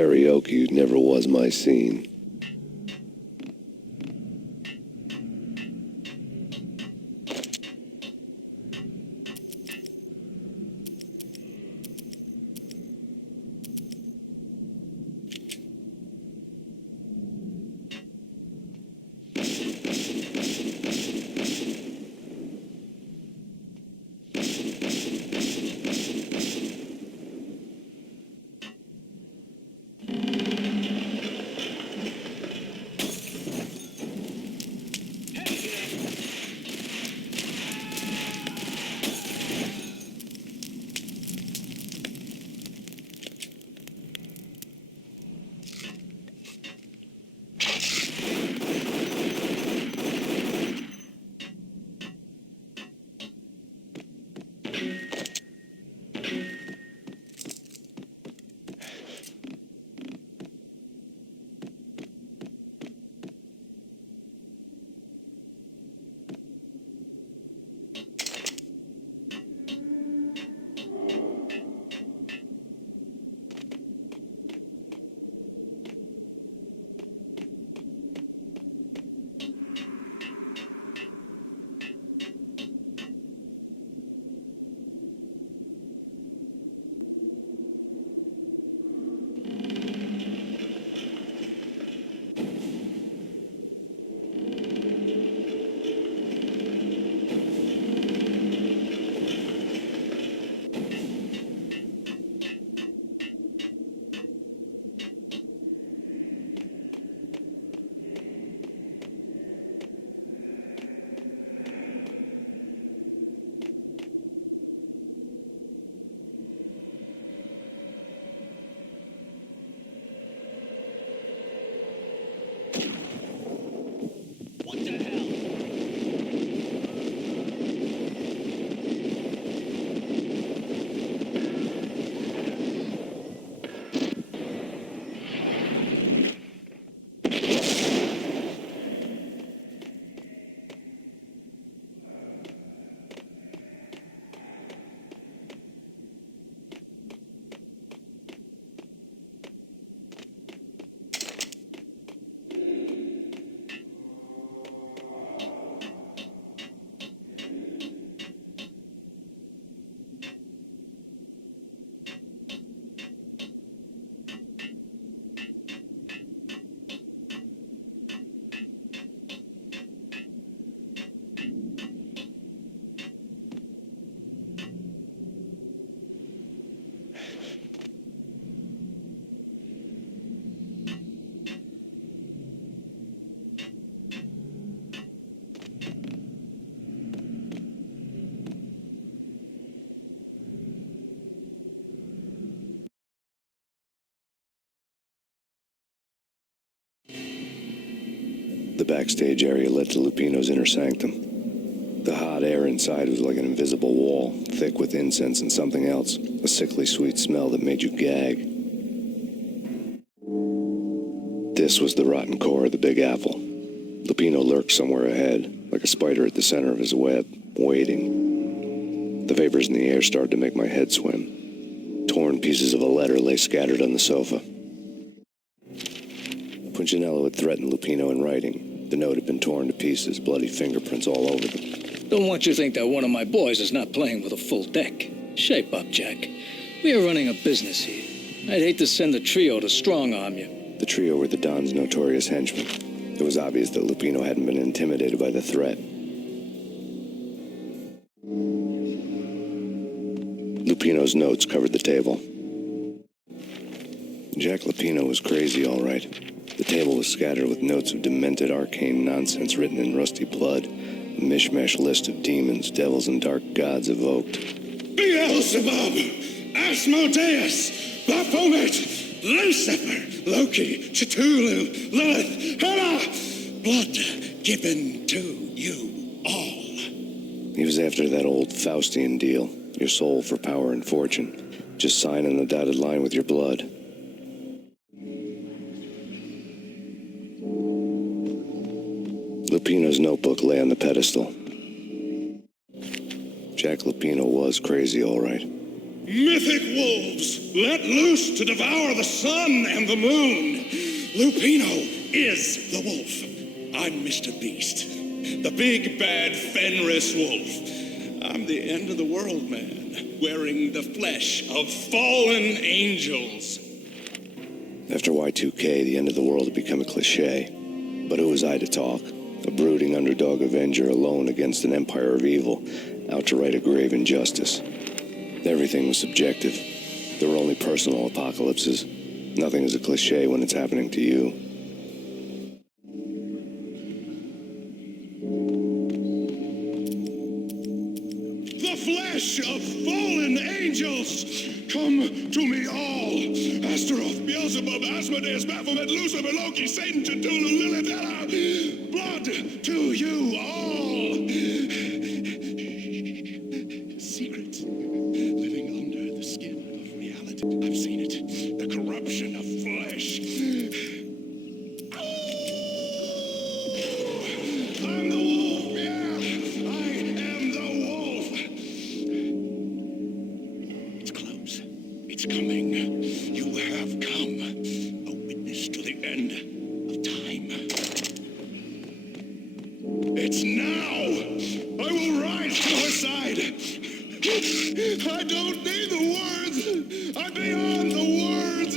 Karaoke never was my scene. The backstage area led to Lupino's inner sanctum. The hot air inside was like an invisible wall, thick with incense and something else, a sickly sweet smell that made you gag. This was the rotten core of the Big Apple. Lupino lurked somewhere ahead, like a spider at the center of his web, waiting. The vapors in the air started to make my head swim. Torn pieces of a letter lay scattered on the sofa. Punchinello had threatened Lupino in writing. The note had been torn to pieces, bloody fingerprints all over them. Don't want you to think that one of my boys is not playing with a full deck. Shape up, Jack. We are running a business here. I'd hate to send the trio to strong-arm you. The trio were the Don's notorious henchmen. It was obvious that Lupino hadn't been intimidated by the threat. Lupino's notes covered the table. Jack Lupino was crazy, all right. The table was scattered with notes of demented arcane nonsense written in rusty blood, a mishmash list of demons, devils, and dark gods evoked. Beelzebub, Asmodeus, Baphomet, Lucifer, Loki, Cthulhu, Lilith, Hela, blood given to you all. He was after that old Faustian deal, your soul for power and fortune. Just sign on the dotted line with your blood. Lupino's notebook lay on the pedestal. Jack Lupino was crazy, all right. Mythic wolves let loose to devour the sun and the moon. Lupino is the wolf. I'm Mr. Beast, the big bad Fenris wolf. I'm the end of the world man, wearing the flesh of fallen angels. After Y2K, the end of the world had become a cliche. But who was I to talk? A brooding underdog avenger alone against an empire of evil, out to right a grave injustice. Everything was subjective. There were only personal apocalypses. Nothing is a cliche when it's happening to you. The flesh of fallen angels, come to me all. Astaroth, Beelzebub, Asmodeus, Baphomet, Lucifer, Loki, Satan, Cthulhu, Lilith, Ella. Blood to you all. Secret, living under the skin of reality. I've seen it, the corruption of flesh. I'm the wolf, yeah. I am the wolf. It's close. It's coming. You have come. A witness to the end of time. It's now. I will rise to her side. I don't need the words. I'm beyond the words.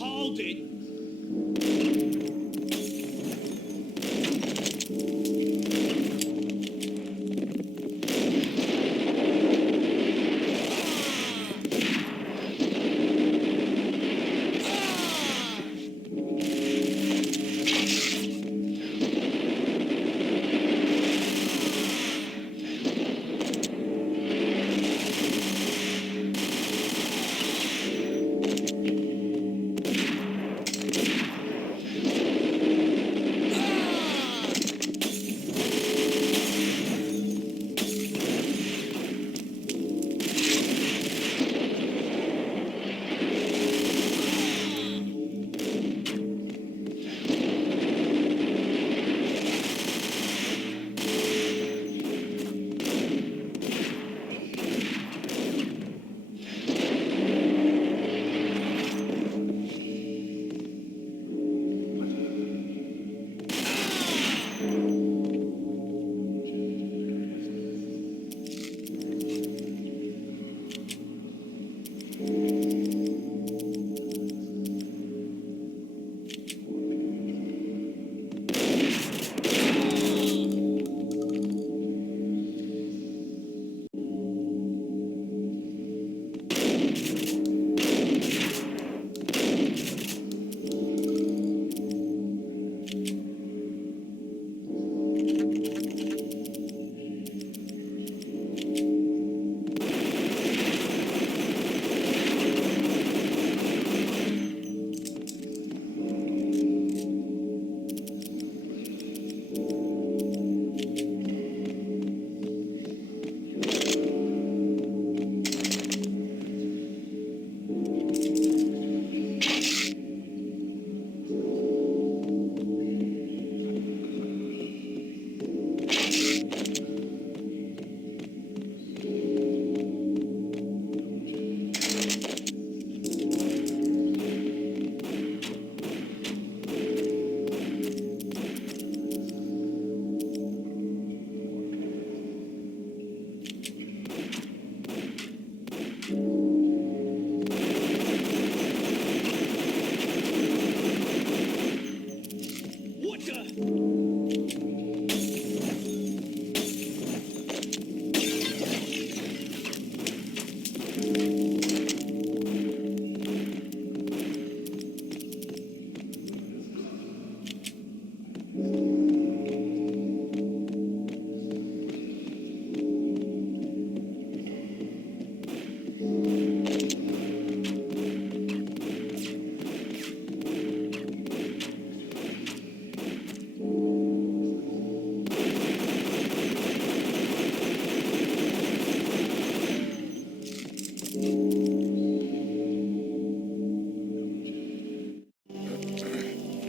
Hold it.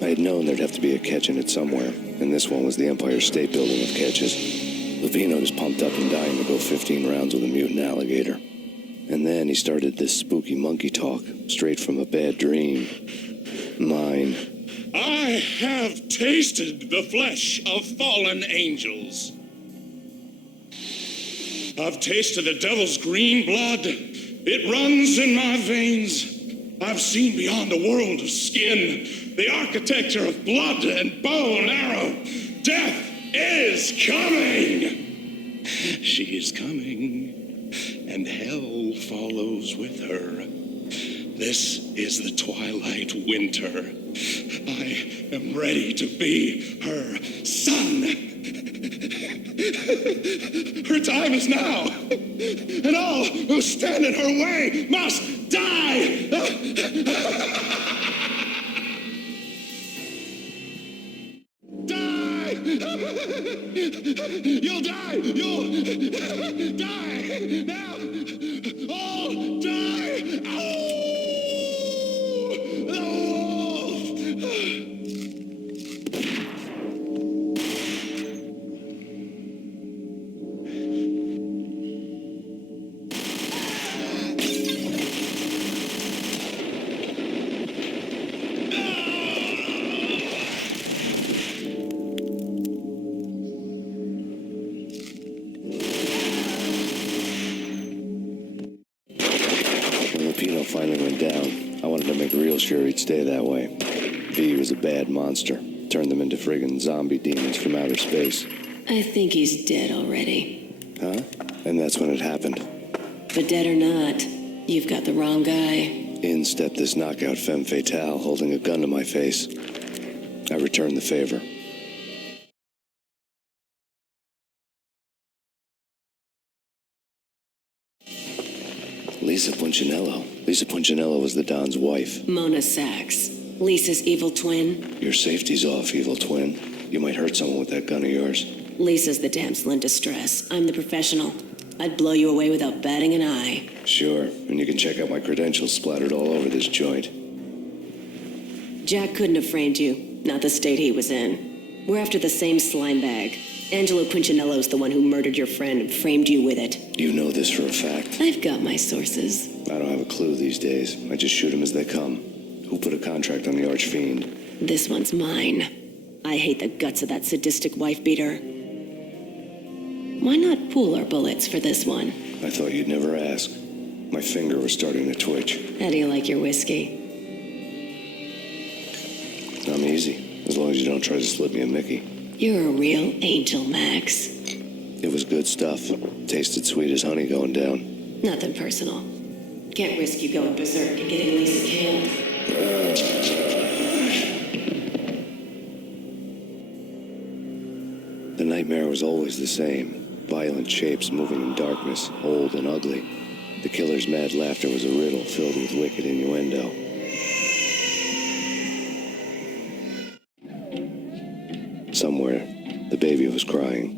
I had known there'd have to be a catch in it somewhere, and this one was the Empire State Building of catches. Lupino was pumped up and dying to go 15 rounds with a mutant alligator. And then he started this spooky monkey talk, straight from a bad dream. Mine. I have tasted the flesh of fallen angels. I've tasted the devil's green blood. It runs in my veins. I've seen beyond a world of skin, the architecture of blood and bow and arrow. Death is coming. She is coming, and hell follows with her. This is the twilight winter. I am ready to be her son. Her time is now, and all who stand in her way must die. Die! You'll die! You'll die! Now! All die! Oh! The wolf! Finally went down. I wanted to make real sure he'd stay that way. V was a bad monster. Turned them into friggin' zombie demons from outer space. I think he's dead already. Huh? And that's when it happened. But dead or not, you've got the wrong guy. In stepped this knockout femme fatale, holding a gun to my face. I returned the favor. Lisa Punchinello. Lisa Punchinello was the Don's wife. Mona Sachs. Lisa's evil twin. Your safety's off, evil twin. You might hurt someone with that gun of yours. Lisa's the damsel in distress. I'm the professional. I'd blow you away without batting an eye. Sure, and you can check out my credentials splattered all over this joint. Jack couldn't have framed you. Not the state he was in. We're after the same slime bag. Angelo Punchinello's the one who murdered your friend and framed you with it. You know this for a fact. I've got my sources. I don't have a clue these days. I just shoot them as they come. Who put a contract on the archfiend? This one's mine. I hate the guts of that sadistic wife-beater. Why not pool our bullets for this one? I thought you'd never ask. My finger was starting to twitch. How do you like your whiskey? I'm easy, as long as you don't try to slip me a Mickey. You're a real angel, Max. It was good stuff. Tasted sweet as honey going down. Nothing personal. Can't risk you going berserk and getting Lisa killed. The nightmare was always the same. Violent shapes moving in darkness, old and ugly. The killer's mad laughter was a riddle filled with wicked innuendo. Somewhere, the baby was crying.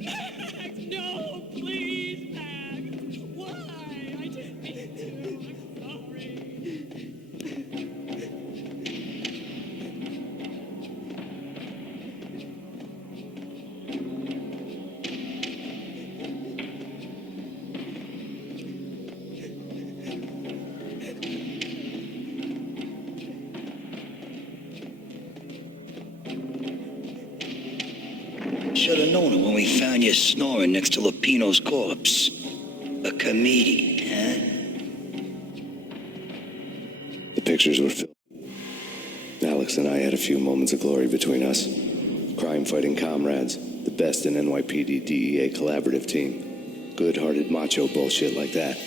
Max, no, please, Max. Why? I didn't mean to. I'm sorry. Should have known it when we found you snoring next to Lupino's corpse. A comedian, huh? The pictures were filled. Alex and I had a few moments of glory between us. Crime-fighting comrades, the best in NYPD DEA collaborative team. Good-hearted macho bullshit like that.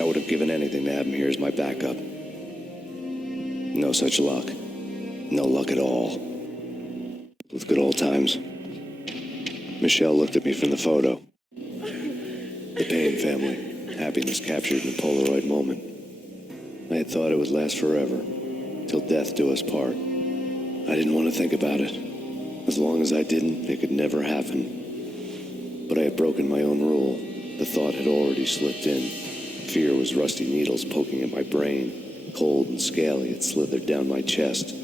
I would have given anything to have him here as my backup. No such luck. No luck at all. With good old times. Michelle looked at me from the photo. The Payne family. happiness captured in a Polaroid moment. I had thought it would last forever, till death do us part. I didn't want to think about it. As long as I didn't, it could never happen. But I had broken my own rule. The thought had already slipped in. Fear was rusty needles poking at my brain. Cold and scaly, it slithered down my chest.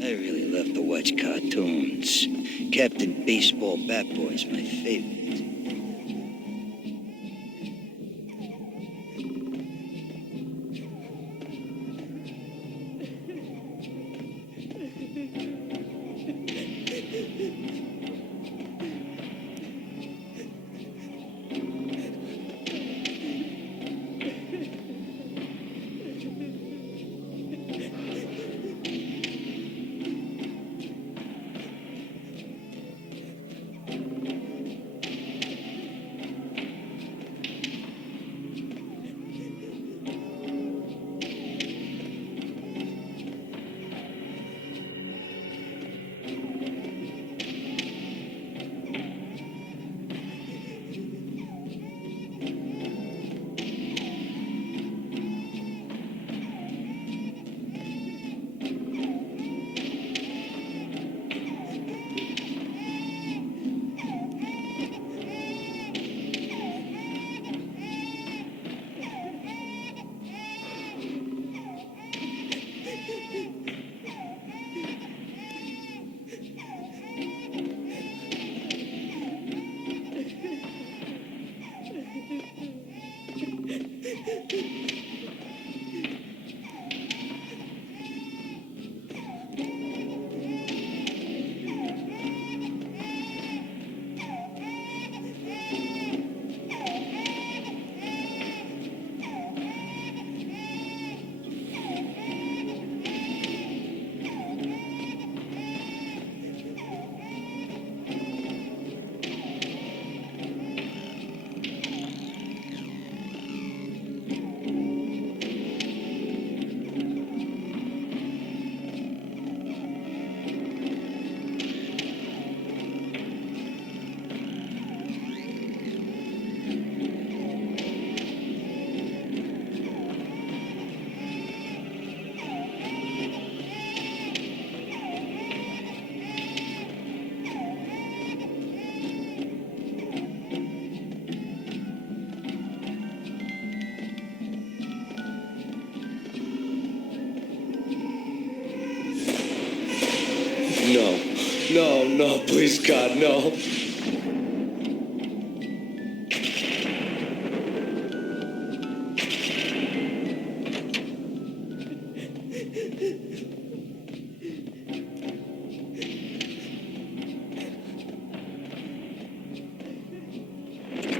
I really love to watch cartoons. Captain Baseball Bat Boy's my favorite. No, please, God, no.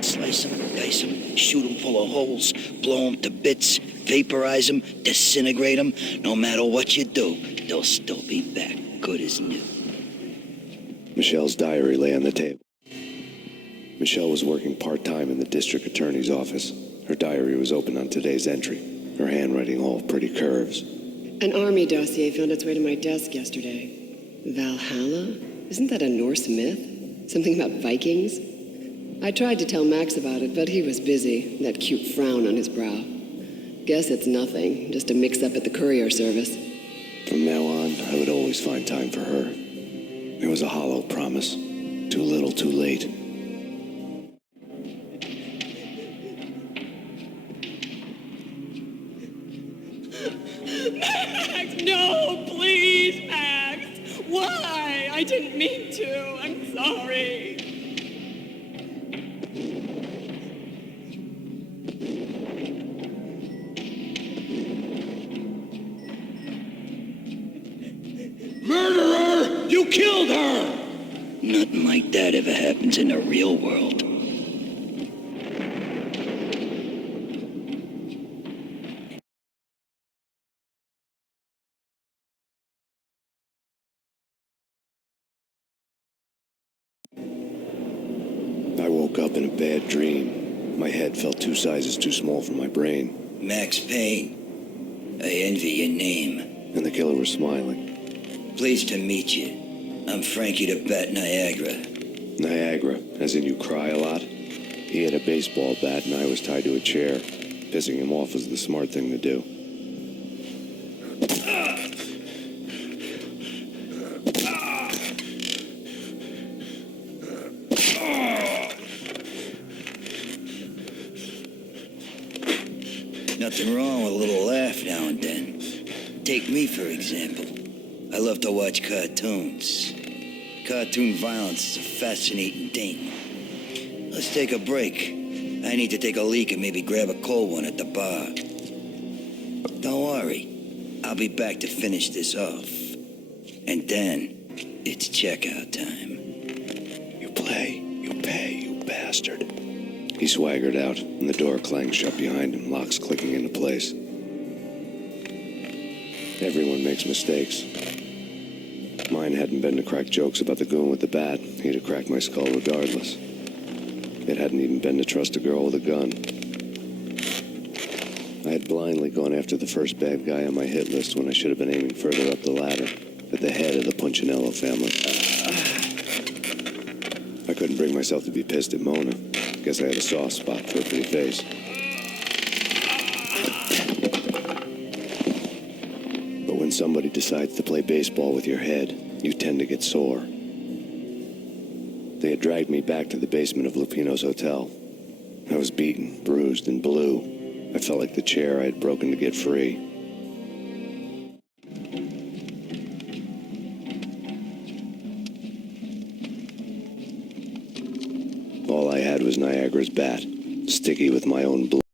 Slice them, dice them, shoot them full of holes, blow them to bits, vaporize them, disintegrate them. No matter what you do, they'll still be back, good as new. Michelle's diary lay on the table. Michelle was working part-time in the district attorney's office. Her diary was open on today's entry, her handwriting all pretty curves. An army dossier found its way to my desk yesterday. Valhalla? Isn't that a Norse myth? Something about Vikings? I tried to tell Max about it, but he was busy, that cute frown on his brow. Guess it's nothing, just a mix-up at the courier service. From now on, I would always find time for her. It was a hollow promise. Too little, too late. Max, no, please, Max. Why? I didn't mean to. I'm sorry. Murderer! You killed her! Nothing like that ever happens in the real world. woke up in a bad dream. My head felt 2 sizes too small for my brain. Max Payne. I envy your name. And the killer was smiling. Pleased to meet you. I'm Frankie the Bat Niagara. Niagara, as in you cry a lot? He had a baseball bat and I was tied to a chair. Pissing him off was the smart thing to do. Nothing wrong with a little laugh now and then. Take me, for example. I love to watch cartoons. Cartoon violence is a fascinating thing. Let's take a break. I need to take a leak and maybe grab a cold one at the bar. Don't worry. I'll be back to finish this off. And then, it's checkout time. You play, you pay, you bastard. He swaggered out, and the door clanged shut behind him, locks clicking into place. Everyone makes mistakes. Mine hadn't been to crack jokes about the goon with the bat. He'd have cracked my skull regardless. It hadn't even been to trust a girl with a gun. I had blindly gone after the first bad guy on my hit list when I should have been aiming further up the ladder, at the head of the Punchinello family. I couldn't bring myself to be pissed at Mona. Guess I had a soft spot for a pretty face. But when somebody decides to play baseball with your head, you tend to get sore. They had dragged me back to the basement of Lupino's hotel. I was beaten, bruised, and blue. I felt like the chair I had broken to get free. All I had was Niagara's bat, sticky with my own blood.